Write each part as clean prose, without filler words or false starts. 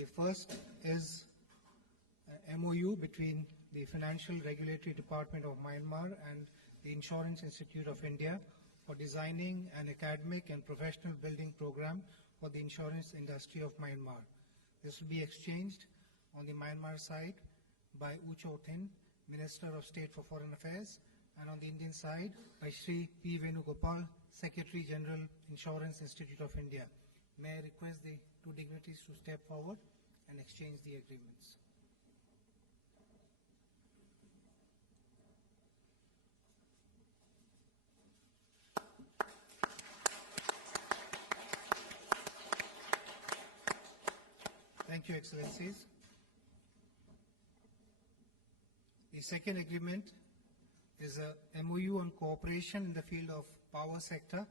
The first is an MOU between the Financial Regulatory Department of Myanmar and the Insurance Institute of India for designing an academic and professional building program for the insurance industry of Myanmar. This will be exchanged on the Myanmar side by U Cho Thin, Minister of State for Foreign Affairs, and on the Indian side by Shri P. Venugopal, Secretary General, Insurance Institute of India. May I request the two dignitaries to step forward and exchange the agreements. Thank you, Excellencies. The second agreement is a MOU on cooperation in the field of power sector.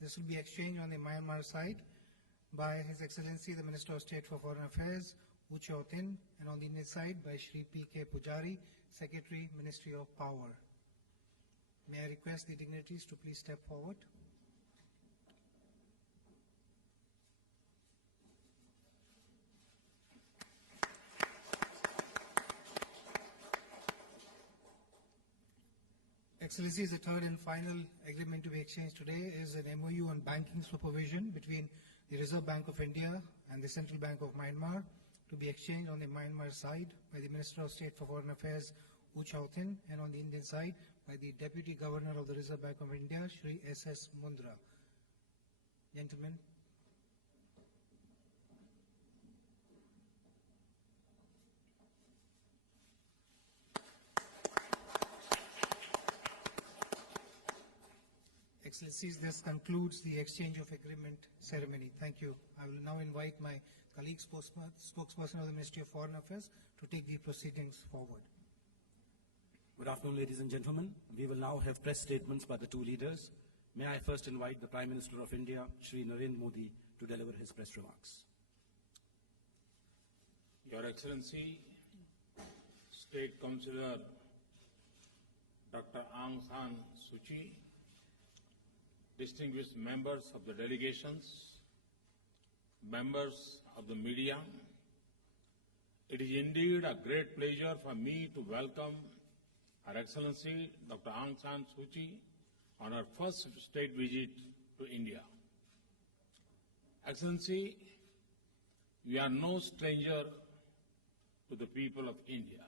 This will be exchanged on the Myanmar side by His Excellency the Minister of State for Foreign Affairs, U Cho Thin, and on the Indian side by Shri P.K. Pujari, Secretary, Ministry of Power. May I request the dignitaries to please step forward. Excellencies, the third and final agreement to be exchanged today is an MOU on banking supervision between the Reserve Bank of India and the Central Bank of Myanmar, to be exchanged on the Myanmar side by the Minister of State for Foreign Affairs, U Cho Thin, and on the Indian side by the Deputy Governor of the Reserve Bank of India, Shri S.S. Mundra. Gentlemen. Excellencies, this concludes the exchange of agreement ceremony. Thank you. I will now invite my colleague spokesperson of the Ministry of Foreign Affairs to take the proceedings forward. Good afternoon, ladies and gentlemen. We will now have press statements by the two leaders. May I first invite the Prime Minister of India, Shri Narendra Modi, to deliver his press remarks. Your Excellency, State Counsellor Dr. Aung San Suu Kyi, distinguished members of the delegations, members of the media, it is indeed a great pleasure for me to welcome Her Excellency Dr. Aung San Suu Kyi on her first state visit to India. Excellency, we are no stranger to the people of India.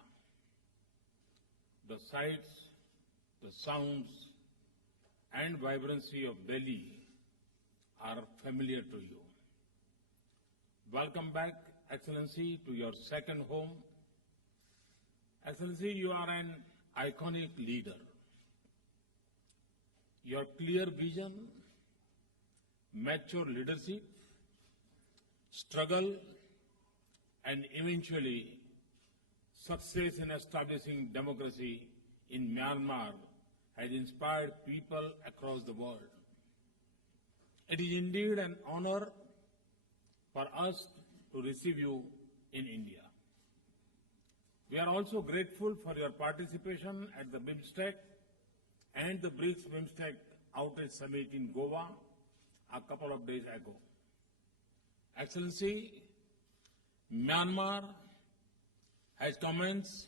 The sights, the sounds, and vibrancy of Delhi are familiar to you. Welcome back, Excellency, to your second home. Excellency, you are an iconic leader. Your clear vision, mature leadership, struggle, and eventually success in establishing democracy in Myanmar has inspired people across the world. It is indeed an honor for us to receive you in India. We are also grateful for your participation at the BIMSTEC and the BRICS BIMSTEC Outreach Summit in Goa a couple of days ago. Excellency, Myanmar has commenced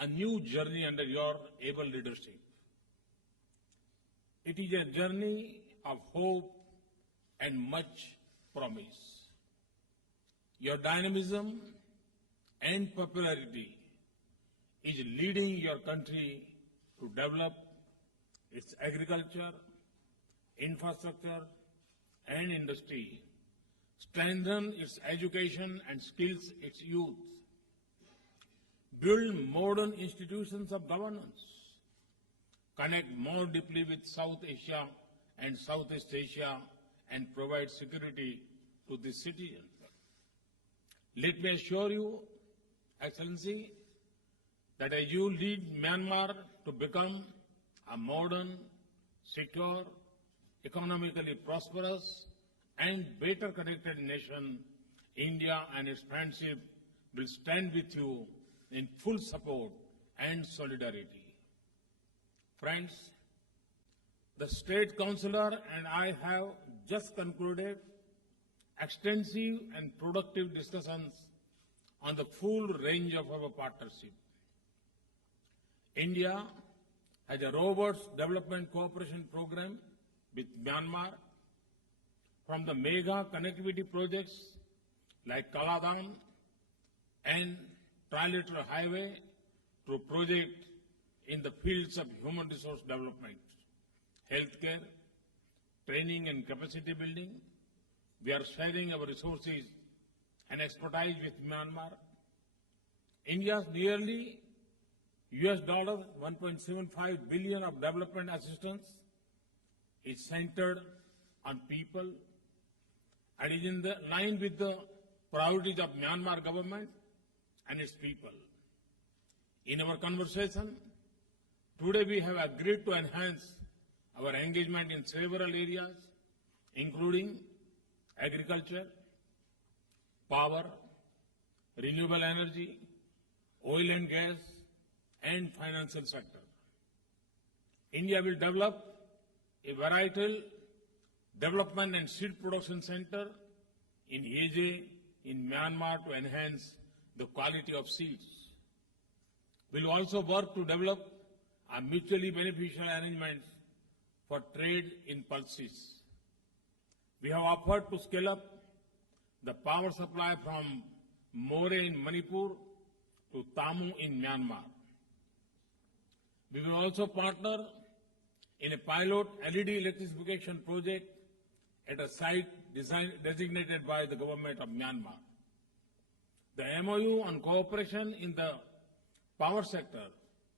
a new journey under your able leadership. It is a journey of hope and much promise. Your dynamism and popularity is leading your country to develop its agriculture, infrastructure, and industry, strengthen its education and skills its youth, build modern institutions of governance, connect more deeply with South Asia and Southeast Asia, and provide security to the citizens. Let me assure you, Excellency, that as you lead Myanmar to become a modern, secure, economically prosperous, and better connected nation, India and its friendship will stand with you in full support and solidarity. Friends, the State Councillor and I have just concluded extensive and productive discussions on the full range of our partnership. India has a robust development cooperation program with Myanmar, from the mega connectivity projects like Kaladam and Trilateral Highway to projects in the fields of human resource development, healthcare, training and capacity building. We are sharing our resources and expertise with Myanmar. India's nearly $1.75 billion of development assistance is centered on people and is in line with the priorities of Myanmar government and its people. In our conversation, today we have agreed to enhance our engagement in several areas, including agriculture, power, renewable energy, oil and gas, and financial sector. India will develop a varietal development and seed production center in Aje in Myanmar to enhance the quality of seeds. We will also work to develop a mutually beneficial arrangements for trade in pulses. We have offered to scale up the power supply from More in Manipur to Tamu in Myanmar. We will also partner in a pilot LED electrification project at a site designated by the government of Myanmar. The MOU on cooperation in the power sector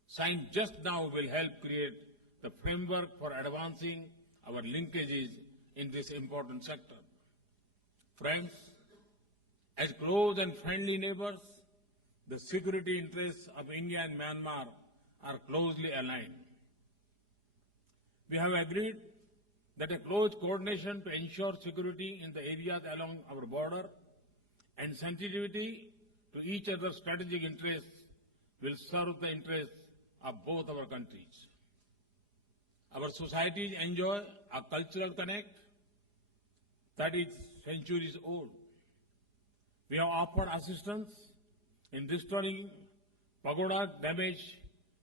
signed just now will help create the framework for advancing our linkages in this important sector. Friends, as close and friendly neighbors, the security interests of India and Myanmar are closely aligned. We have agreed that a close coordination to ensure security in the areas along our border and sensitivity to each other's strategic interests will serve the interests of both our countries. Our societies enjoy a cultural connect that is centuries old. We have offered assistance in restoring pagoda damage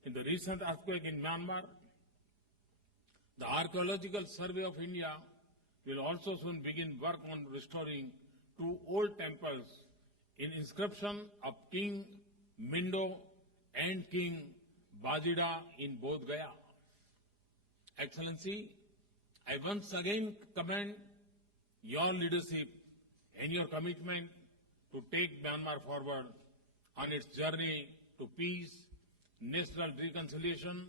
in the recent earthquake in Myanmar. The Archaeological Survey of India will also soon begin work on restoring 2 old temples in inscription of King Mindo and King Bajida in Bodh Gaya. Excellency, I once again commend your leadership and your commitment to take Myanmar forward on its journey to peace, national reconciliation,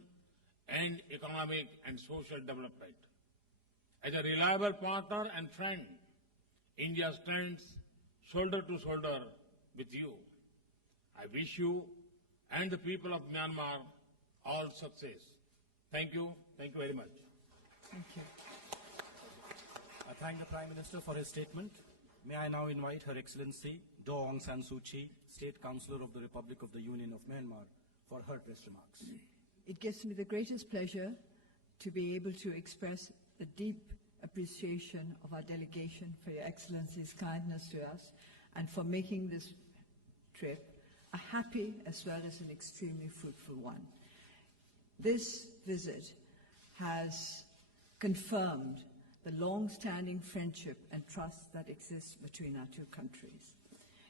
and economic and social development. As a reliable partner and friend, India stands shoulder to shoulder with you. I wish you and the people of Myanmar all success. Thank you. Thank you very much. Thank you. I thank the Prime Minister for his statement. May I now invite Her Excellency Daw Aung Suu Kyi, State Counsellor of the Republic of the Union of Myanmar, for her press remarks. It gives me the greatest pleasure to be able to express the deep appreciation of our delegation for Your Excellency's kindness to us and for making this trip a happy as well as an extremely fruitful one. This visit has confirmed the long-standing friendship and trust that exists between our two countries.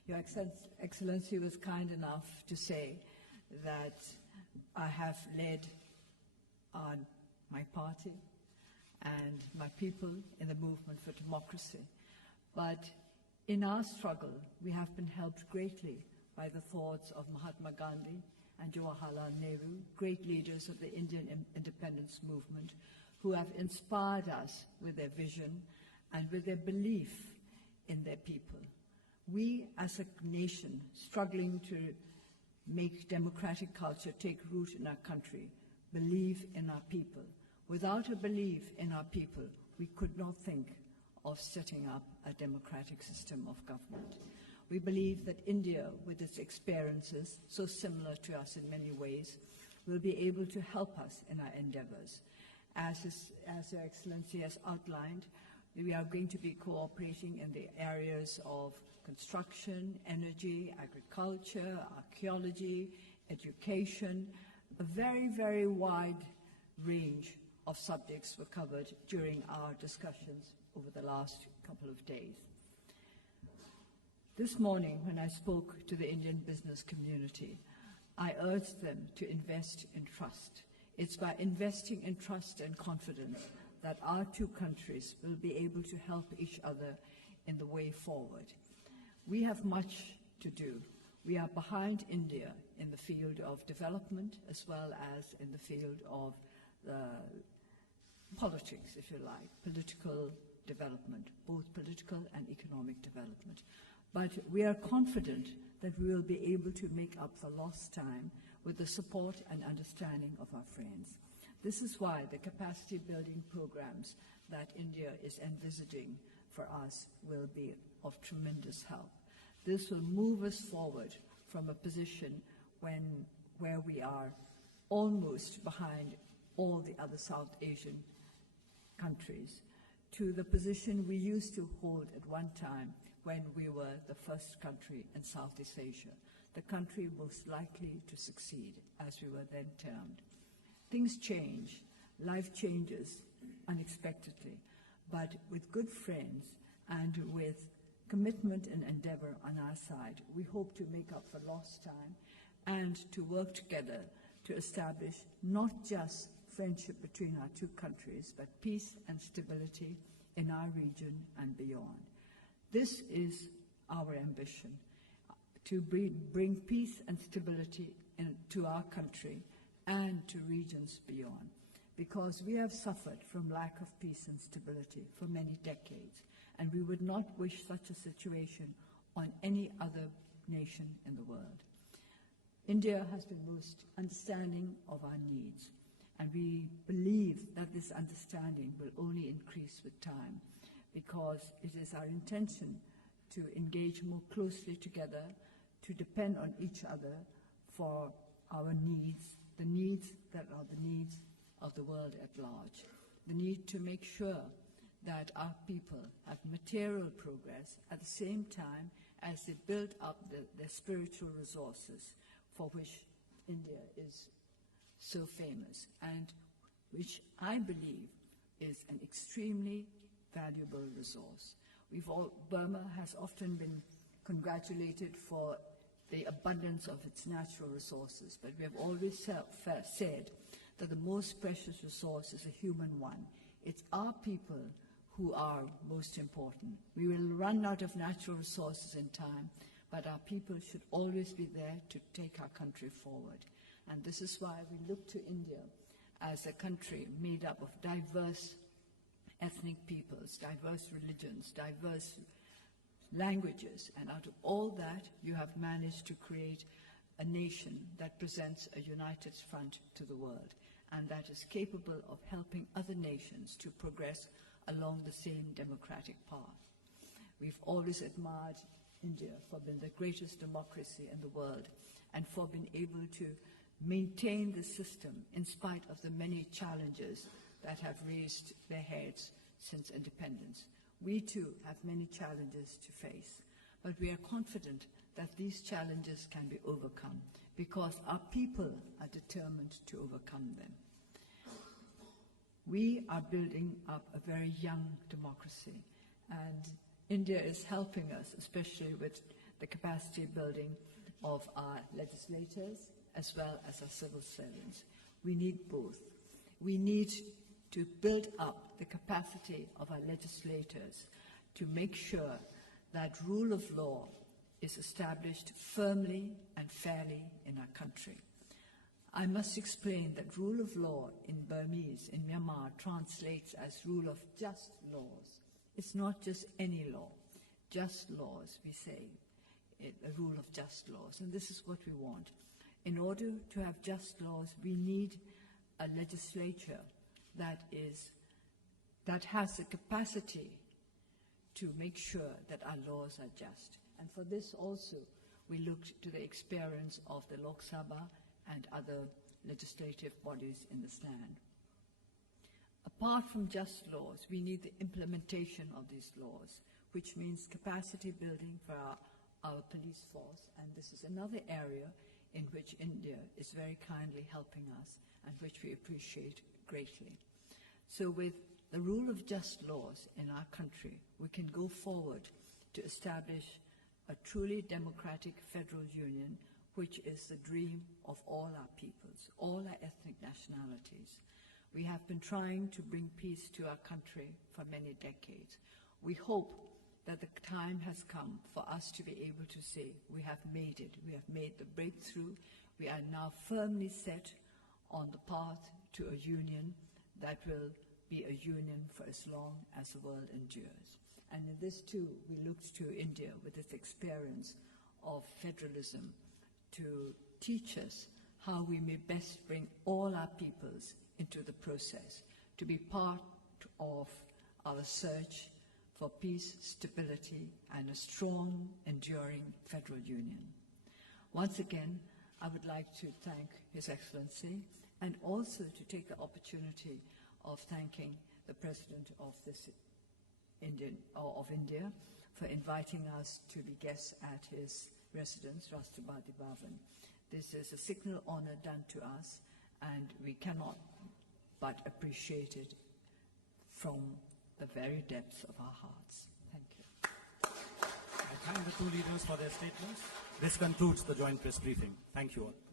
Your Excellency was kind enough to say that I have led my party and my people in the movement for democracy. But in our struggle, we have been helped greatly by the thoughts of Mahatma Gandhi and Jawaharlal Nehru, great leaders of the Indian independence movement, who have inspired us with their vision and with their belief in their people. We, as a nation struggling to make democratic culture take root in our country, believe in our people. Without a belief in our people, we could not think of setting up a democratic system of government. We believe that India, with its experiences, so similar to us in many ways, will be able to help us in our endeavors. As Your Excellency has outlined, We are going to be cooperating in the areas of construction, energy, agriculture, archaeology, education. A very, very wide range of subjects were covered during our discussions over the last couple of days. This morning, when I spoke to the Indian business community, I urged them to invest in trust. It's by investing in trust and confidence that our two countries will be able to help each other in the way forward. We have much to do. We are behind India in the field of development as well as in the field of politics, if you like, political development, both political and economic development. But we are confident that we will be able to make up for lost time with the support and understanding of our friends. This is why the capacity building programs that India is envisaging for us will be of tremendous help. This will move us forward from a position where we are almost behind all the other South Asian countries to the position we used to hold at one time when we were the first country in Southeast Asia, the country most likely to succeed, as we were then termed. Things change, life changes unexpectedly, but with good friends and with commitment and endeavor on our side, we hope to make up for lost time and to work together to establish not just friendship between our two countries, but peace and stability in our region and beyond. This is our ambition, to bring peace and stability to our country and to regions beyond, because we have suffered from lack of peace and stability for many decades, and we would not wish such a situation on any other nation in the world. India has been most understanding of our needs, and we believe that this understanding will only increase with time, because it is our intention to engage more closely together, to depend on each other for our needs, the needs that are the needs of the world at large, the need to make sure that our people have material progress at the same time as they build up their spiritual resources, for which India is so famous, and which I believe is an extremely valuable resource. Burma has often been congratulated for the abundance of its natural resources, but we have always said that the most precious resource is a human one. It's our people who are most important. We will run out of natural resources in time, but our people should always be there to take our country forward. And this is why we look to India as a country made up of diverse ethnic peoples, diverse religions, diverse languages, and out of all that, you have managed to create a nation that presents a united front to the world, and that is capable of helping other nations to progress along the same democratic path. We've always admired India for being the greatest democracy in the world and for being able to maintain the system in spite of the many challenges that have raised their heads since independence. We too have many challenges to face, but we are confident that these challenges can be overcome because our people are determined to overcome them. We are building up a very young democracy, and India is helping us, especially with the capacity building of our legislators as well as our civil servants. We need both. We need to build up the capacity of our legislators to make sure that rule of law is established firmly and fairly in our country. I must explain that rule of law in Burmese, in Myanmar, translates as rule of just laws. It's not just any law, just laws, we say, a rule of just laws, and this is what we want. In order to have just laws, we need a legislature that has the capacity to make sure that our laws are just. And for this also, we looked to the experience of the Lok Sabha and other legislative bodies in this land. Apart from just laws, we need the implementation of these laws, which means capacity building for our police force. And this is another area in which India is very kindly helping us and which we appreciate greatly. So with the rule of just laws in our country, we can go forward to establish a truly democratic federal union, which is the dream of all our peoples, all our ethnic nationalities. We have been trying to bring peace to our country for many decades. We hope that the time has come for us to be able to say, we have made it, we have made the breakthrough, we are now firmly set on the path to a union that will be a union for as long as the world endures. And in this too, we looked to India with its experience of federalism to teach us how we may best bring all our peoples into the process, to be part of our search for peace, stability, and a strong, enduring federal union. Once again, I would like to thank His Excellency and also to take the opportunity of thanking the President of India for inviting us to be guests at his residence, Rashtrapati Bhavan. This is a signal honor done to us, and we cannot but appreciate it from the very depths of our hearts. Thank you. I thank the two leaders for their statements. This concludes the joint press briefing. Thank you all.